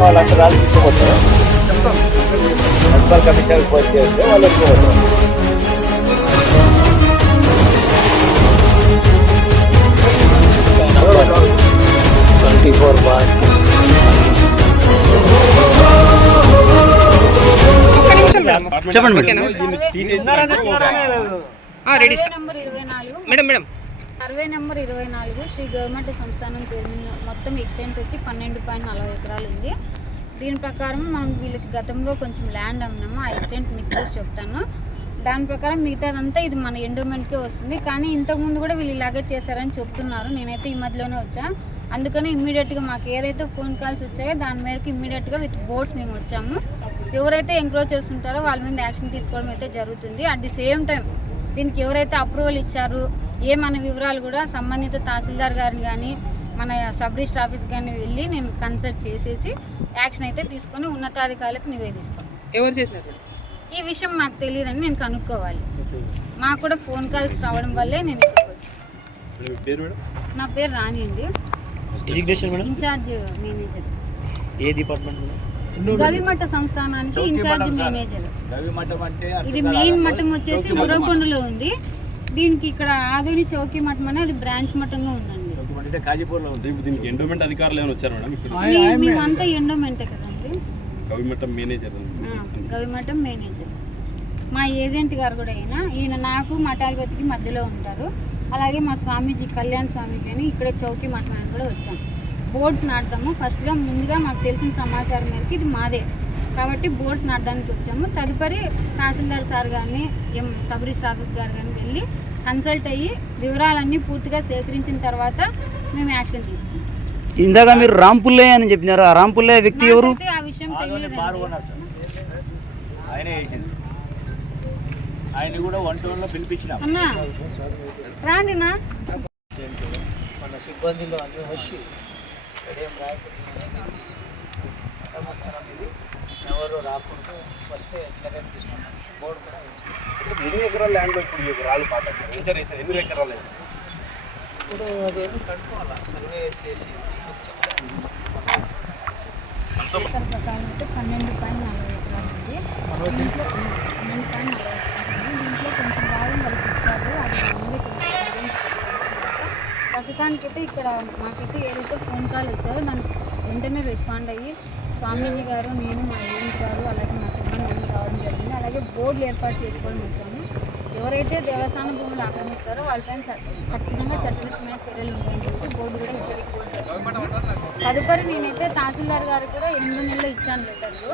వాళ్ళ రాజకీయ వాళ్ళ చెప్పండి మేడం. రెడీ సర్వే నెంబర్ ఇరవై నాలుగు. Madam madam. సర్వే నెంబర్ ఇరవై నాలుగు శ్రీ గవర్నమెంట్ సంస్థానం పేరు మొత్తం ఎక్స్టెంట్ వచ్చి పన్నెండు పాయింట్ నలభై ఎకరాలు ఉంది. దీని ప్రకారం మనం వీళ్ళకి గతంలో కొంచెం ల్యాండ్ అమ్మినాము. ఆ ఎక్స్టెంట్ మీకు చూసి చెప్తాను. దాని ప్రకారం మిగతాదంతా ఇది మన ఎండోమెంట్కే వస్తుంది. కానీ ఇంతకుముందు కూడా వీళ్ళు ఇలాగే చేశారని చెప్తున్నారు. నేనైతే ఈ మధ్యలోనే వచ్చా. అందుకని ఇమ్మీడియట్గా మాకు ఏదైతే ఫోన్ కాల్స్ వచ్చాయో దాని మేరకు ఇమ్మీడియట్గా విత్ బోర్డ్స్ మేము వచ్చాము. ఎవరైతే ఎంక్రోచర్స్ ఉంటారో వాళ్ళ మీద యాక్షన్ తీసుకోవడం అయితే జరుగుతుంది. అట్ ది సేమ్ టైం దీనికి ఎవరైతే అప్రూవల్ ఇచ్చారు ఏమన్న వివరాలు కూడా సంబంధిత తహసీల్దార్ గారిని కానీ మన సబ్ రిజిస్టర్ ఆఫీస్ కానీ వెళ్ళి నేను కన్సల్ట్ చేసేసి యాక్షన్ అయితే తీసుకొని ఉన్నతాధికారులకు నివేదిస్తాం. ఎవరు చేసినారు? ఈ విషయం మాకు తెలియదని నేను కనుక్కోవాలి. మాకు కూడా ఫోన్ కాల్స్ రావడం వల్లే నేను ఇక్కడికి నా పేరు రాణి అండి. ఇన్ఛార్జ్ మేనేజర్ ఏ డిపార్ట్మెంట్ మేడం? గవిమఠ సంస్థానానికి ఇన్ఛార్జ్. మేనేజర్. ఇది మెయిన్ మఠం వచ్చేసి ఉరవకొండలో ఉంది. దీనికి ఇక్కడ ఆదోని చౌకీ మఠం అని అది బ్రాంచ్ మఠంగా ఉందండి. అంటే కాజీపూర్లో ఉంది. ఇప్పుడు దీనికి ఎండోమెంట్ అధికారులు ఏమైనా వచ్చారు మేడం? ఇప్పుడు మీ- మేమంతా ఎండోమెంటే కదండి? Government manager Gavimatham manager. మా ఏజెంట్ గారు కూడా అయినా ఈయన నాకు మఠాధిపతికి మధ్యలో ఉంటారు. అలాగే మా స్వామీజీ కళ్యాణ్ స్వామీజీ అని ఇక్కడ చౌకీ మఠం అని కూడా వచ్చాం. బోర్డ్స్ నాటుతాము. ఫస్ట్గా ముందుగా మాకు తెలిసిన సమాచారం మేరకు ఇది మాదే. కాబట్టి బోర్డ్స్ నాటడానికి వచ్చాము. తదుపరి తహసీల్దార్ సార్ గారిని ఎం సబ్ రిజిస్టర్ ఆఫీస్ గారు కానీ వెళ్ళి కన్సల్ట్ అయ్యి వివరాలన్నీ పూర్తిగా సేకరించిన తర్వాత మేము యాక్షన్ తీసుకుంటాం ఇందాక మీరు రాంపుల్లయ్య అని చెప్పినారు? ఆ రాంపుల్లయ్య వ్యక్తి ఎవరు? ఆ విషయం తెలియదు ఓనర్ సార్. ఆయనే వేసింది ఆయన కూడా వన్ టౌన్లో పిలిపించినాం. అన్నా రాండి నా మన సిబ్బందిలో అందరూ వచ్చి ఉదయం నమస్కారం ఇది. ఎవరు రాకుండా వస్తే చర్యలు తీసుకున్నాం బోర్డు కూడా ఇచ్చింది. ఎన్ని ఎకరాల ల్యాండ్లో ఇప్పుడు రాళ్ళు వేసారు ఎన్ని ఎకరాలు వేసారు ఇప్పుడు అదేమి కనుక్కోవాలా? సర్వే చేసి ప్రకారం అయితే పన్నెండు పాయింట్ నలభై ఎకరాలు ఉంది. దీంట్లో పన్నెండు పాయింట్ నలభై ఎకరాలు ఉంది. దీంట్లో కొంచెం భాగం వాళ్ళకి ఇచ్చారు. అది ప్రస్తుతానికైతే ఇక్కడ మాకైతే ఏదైతే ఫోన్ కాల్ వచ్చారో దానికి వెంటనే రెస్పాండ్ అయ్యి స్వామీజీ గారు నేను మా ఏఎం గారు అలాగే మా సిబ్బంది రావడం జరిగింది. అలాగే బోర్డులు ఏర్పాటు చేసుకోవడం వచ్చాము. ఎవరైతే దేవస్థాన భూములు ఆక్రమిస్తారో వాళ్ళపైన ఖచ్చితంగా చట్టపరమైన చర్యలు ఉంటాయని చెప్పి బోర్డు కూడా తదుపరి నేనైతే తహసీల్దార్ గారికి కూడా ఎనిమిది నెలలు ఇచ్చాను లెటర్లు.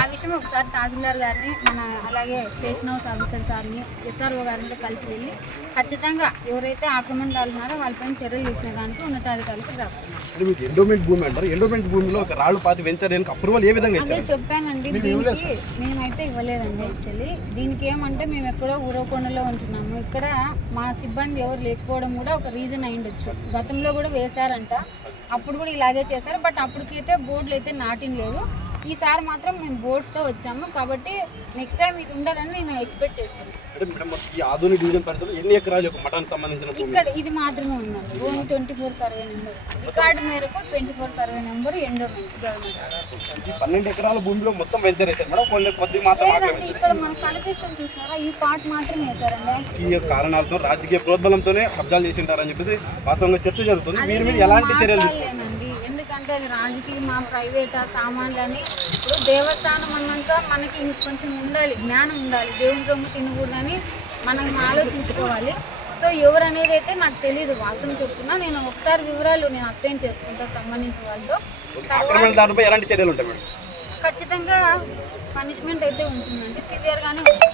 ఆ విషయం ఒకసారి తహసీల్దార్ గారిని మన అలాగే స్టేషన్ హౌస్ ఆఫీసర్ సార్ని ఎస్ఆర్ఓ గారిని కలిసి వెళ్ళి ఖచ్చితంగా ఎవరైతే ఆక్రమణదారులు ఉన్నారో వాళ్ళపైన చర్యలు తీసుకునే దానికి ఉన్నతాధికారులకు మీకు ఎండోమెంట్ భూమి అంటారు. ఎండోమెంట్ భూమిలో ఒక రాళ్ళు పాతి వెంచర్ దానికి అప్రూవల్ ఏ విధంగా అదే చెప్పానండి దీనికి మేమైతే ఇవ్వలేదండి యాక్చువల్లీ. దీనికి ఏమంటే మేము ఎక్కడో ఊరకొండలో ఉంటున్నాము. ఇక్కడ మా సిబ్బంది ఎవరు లేకపోవడం కూడా ఒక రీజన్ అయిండొచ్చు గతంలో కూడా వేశారంట. అప్పుడు కూడా ఇలాగే చేశారు. బట్ అప్పటికైతే బోర్డులు అయితే నాటిన లేదు. ఈసారి మాత్రం మేము బోర్డ్స్తో వచ్చాము. కాబట్టి నెక్స్ట్ టైం ఇది ఉండదని నేను ఎక్స్పెక్ట్ చేస్తున్నాను. ఈ ఆధునిక డివిజన్ పరిధిలో ఎన్ని ఎకరాలు మఠానికి సంబంధించిన ఇక్కడ ఇది మాత్రమే ఉందండి. One twenty four survey number record మేరకు twenty four survey number endowment government ఈ పన్నెండు ఎకరాల భూమిలో మొత్తం వెంచర్ మేడం కొన్ని కొద్ది మాత్రం ఇక్కడ మనకు కనిపిస్తుంది చూసినారా? ఈ పార్ట్ మాత్రమే వేశారండి. ఈ కారణాలతో రాజకీయ ప్రోద్బలంతోనే కబ్జాలు చేసి ఉంటారని చెప్పేసి వాస్తవంగా చర్చ జరుగుతుంది. నేను ఎలాంటి చర్యలు తీసుకుంటారు? ఎందుకంటే అది రాజకీయ మా ప్రైవేట్ సామాన్లు అని ఇప్పుడు దేవస్థానం అన్నాక మనకి కొంచెం ఉండాలి జ్ఞానం ఉండాలి. దేవుని సొమ్ము తినకూడదని మనం ఆలోచించుకోవాలి. సో ఎవరు అనేది అయితే నాకు తెలియదు వాస్తవం చెప్తున్నా నేను ఒకసారి వివరాలు నేను అర్థం చేసుకుంటా సంబంధించిన వాళ్ళతో. ఖచ్చితంగా పనిష్మెంట్ అయితే ఉంటుందండి సివియర్గానే ఉంటుంది.